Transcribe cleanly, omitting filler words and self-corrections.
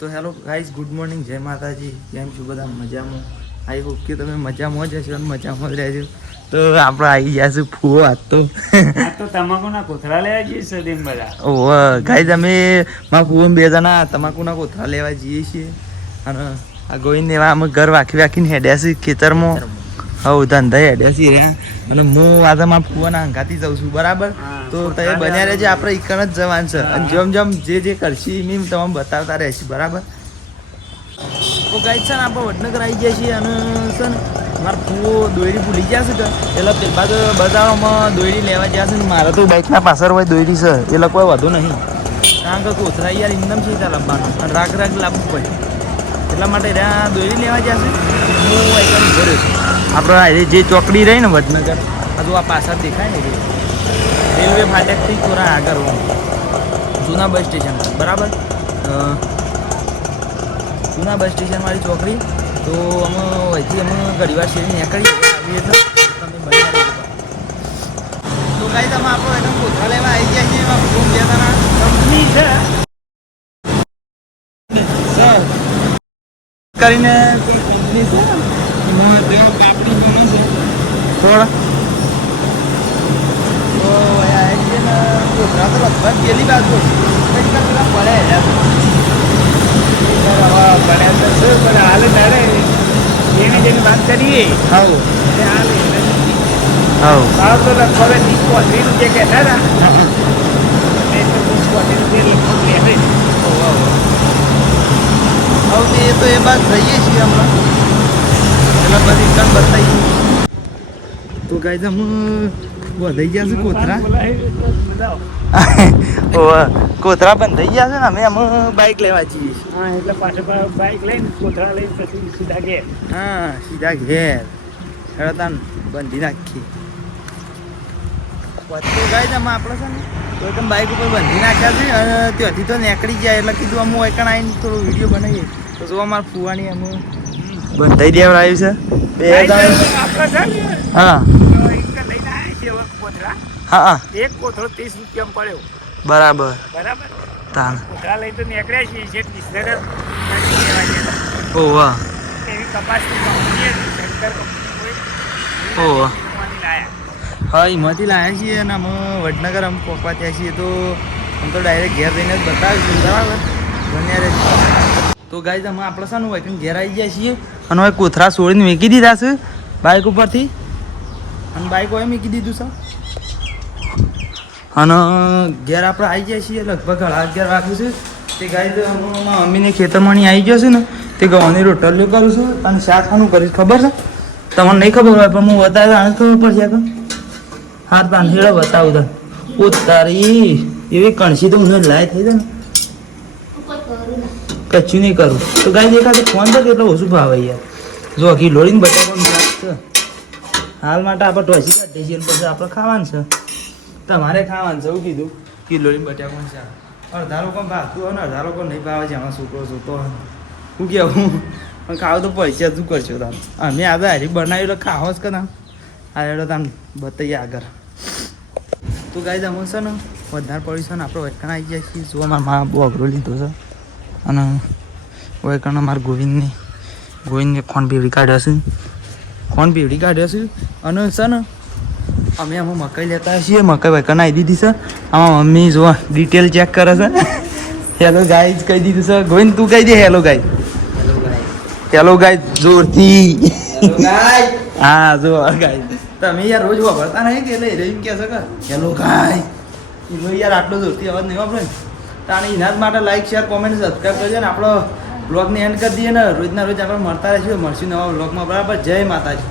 તો hello guys, good morning, જય માતાજી. કેમ છો બધા? મજામાં? આઈ હોપ કે તમે મજામાં જ હશો અને મજામાં જ રહેજો. તો આપણે આવી ગયા છું ફુવો આજ તો તમાકુના કોથળા લેવા જઈએ સદીમ બધા. ઓહ ગાઈઝ, અમે મારા ફુવો બે જણા તમાકુના કોથળા લેવા જઈએ છીએ. અને આ ગોવિંદ એવા અમે ઘર વાખીને હેડ્યા છીએ ખેતરમાં. હવ ધંધા હેડ્યા છીએ અને હું આજે મારા ફુવાના હંગાથી જાઉં છું. બરાબર? તો તમે બન્યા રહેજો, આપણે ઈકણ જ જવાનું છે અને જેમ જે કરશે એમ તમે બતાવતા રહેશે. બરાબર? તો ગાઈઝ છે ને આપણે વડનગર આવી જાય છીએ અને છે ને મારા ફુવો દોયડી ભૂલી ગયા છે કે એટલે પેલા તો બજારોમાં દોયડી લેવા ગયા છે ને મારે તો બાઇકના પાછળ હોય દોયડી છે એટલે કોઈ વધુ નહીં, કારણ કે કોથળા યાર એકદમ છે ત્યાં લાવવાનું અને રાગ લાવવું પડે એટલા માટે ત્યાં દોયડી લેવા ગયા છે. હું એકદમ ભર્યો છું. આપણે જે ચોકડી રહી ને વડનગર, હજુ આ પાછળ દેખાય ને રેલવે ફાટકથી થોડા આગળ જૂના બસ સ્ટેશન. બરાબર? જૂના બસ સ્ટેશનવાળી ચોકડી. તો અમે અહીંથી ઘણી વાર શેરી નીકળી આવીએ એટલે તમે બન્યા રહેજો. તો કાંઈ તમે આપણો એકદમ કોથળા લેવા આવી ગયા છીએ. એમાં ફોન બે જણા કંપની છે સર કરીને કોઈ કંપની છે એમાં તેઓ પાપડી બને છે થોડા. તો આવી છે ને કોથળા તો લગભગ પેલી બાજુ કંઈક પેલા પડે હાલ તારે એને જેની વાત કરીએ હા હાલ હા ભાવ તો લગભગ 30-35 જે કહેતા હતા એ તો 30-35 લગભગ લે. હવે એ તો એ બાદ રહીએ છીએ હમણાં એટલે બધી કણ બતાવીએ. તો ગાઈઝ અમે બંધાઈ ગયા છે કોથળા. કોથળા બંધાઈ ગયા છે ને અમે બાઇક લેવા જઈએ છીએ. હા, એટલે પાછળ બાઇક લઈને કોથળા લઈને પછી સીધા ઘેર. હા, સીધા ઘેર હેડતાન બંધી નાખીએ. તો ગાઈઝ અમે આપણે છે ને તો એકદમ બાઇક ઉપર બંધી નાખ્યા છે અને ત્યાંથી તો નીકળી જાય એટલે કીધું અમે એકણ આવીને થોડો વિડીયો બનાવીએ. તો જો અમારા ફુવાની અમે બંધાઈ દેવડાવ્યું છે બે હા હા એક કોથળો 30 રૂપિયામાં પડ્યો. બરાબર બરાબર. તાન કોથળા લઈને તો નીકળ્યા છીએ જે બિસ્તર ઓહ એવી કપાસની કંપની શંકર ઓહ લાયા. હા, એમાંથી લાવ્યા છીએ અને અમે વડનગર અમે પહોંચવા થયા છીએ. તો આમ તો ડાયરેક્ટ ઘેર જઈને જ બતાવીશું. બરાબર? બન્યા રહે. તો ગાઈઝ અમે આપણે શાનું હોય કે ઘેર આવી ગયા છીએ અને હવે કોથળા છોડીને મૂકી દીધા છે બાઇક ઉપરથી અને બાઇક હોય મૂકી દીધું છે અને ઘેર આપણે આવી ગયા છીએ લગભગ 11:30 વાગ્યું છે. તે ગાઈઝ મારા મમ્મીને ખેતરમાં આવી ગયો છે ને તે ગવાની રોટલીઓ કરું છું અને શાક ખાનું કરીશ. ખબર છે તમને? નહીં ખબર હોય પણ હું બતાવે આને ખબર પડશે કે હા તાન હેડો બતાવું તને. ઉતારી એવી કણસી તો મને લાય થઈ જાય ને કચ્છું નહીં કરું. તો ગાઈઝ એકાદ ફોન તો કેટલો ઓછું ભાવે યાર. જો ઘી લોડીને બતાવવાનું શાક છે હાલ માટે આપણે ઢોસી કાઢીએ છીએ પછી આપણે ખાવાનું છે. તમારે ખાવાનું છે એવું કીધું કિલોની બટાકાનું શાક. અડધા લોકો ભાવતું હોય ને અડધા લોકો નહીં ભાવે છે. એમાં છોકરો જોતો હોય શું કહેવું પણ ખાવ તો પૈસા શું કરશો તમે? અમે આજે હારી બનાવ્યું એટલે ખાવો જ કે આ એડો તમે બતાવીએ આગળ. તો ગાઈઝ અમે છે ને વધારે પડ્યું છે ને આપણે વૈકણ આવી જાય છીએ. જો અમારા મા બહુ અઘરો લીધો છે અને વૈકણ અમારા ગોવિંદને ખોન પીવડી કાઢ્યો છે અને છે ને અમે મકાઈ લેતા છીએ. મકાઈ વૈકણ આવી દીધી છે. આમાં મમ્મી જો ડિટેલ ચેક કરે છે. હેલો ગાઈઝ કહી દીધું છે. ગોવિંદ તું કહી દે હેલો ગાઈઝ. હેલો ગાઈઝ જોરથી. હા જો ગાઈઝ તમે યાર રોજ વાપરતા નહીં કે એટલે એમ કહે છે કે હેલો ગાઈઝ યાર આટલો જોરથી અવાજ નહીં વાપરે ને તાણે એના જ માટે લાઈક શેર કોમેન્ટ સબસ્ક્રાઈબ કરજો ને આપણો બ્લોગને એન્ડ કરી દઈએ ને રોજના રોજ આપણે મળતા રહીશું. મળશું નવા બ્લોગમાં. બરાબર? જય માતાજી.